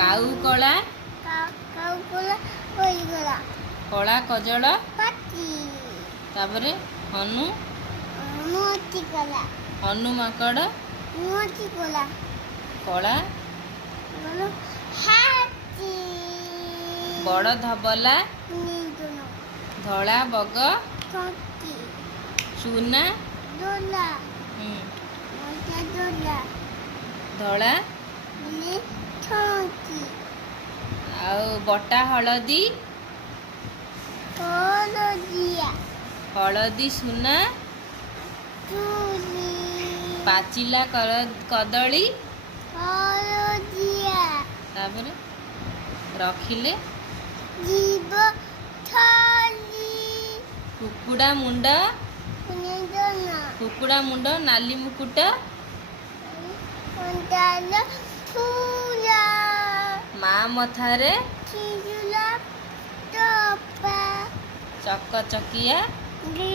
काऊ कला काउकोला होइगला कला कजल पाटी तापरे हनु मोती कला हनु माकड़ मोती कोला कला बोलो हाथी बड़ धबला नीदुनो धला बग छोटी चूना डोला हम्म, मोटा डोला धला ने छोटी आउ बटा हलदी हलदिया हलदी सुना चूली पाचिला कदली हलदिया तापरे रखिले जीव थाली कुकुड़ा मुंड कुनेदना कुकुड़ा मुंड नाली मुकुट अंदाल फूला मा मथारे खिजुला टोपा चक चकिया गी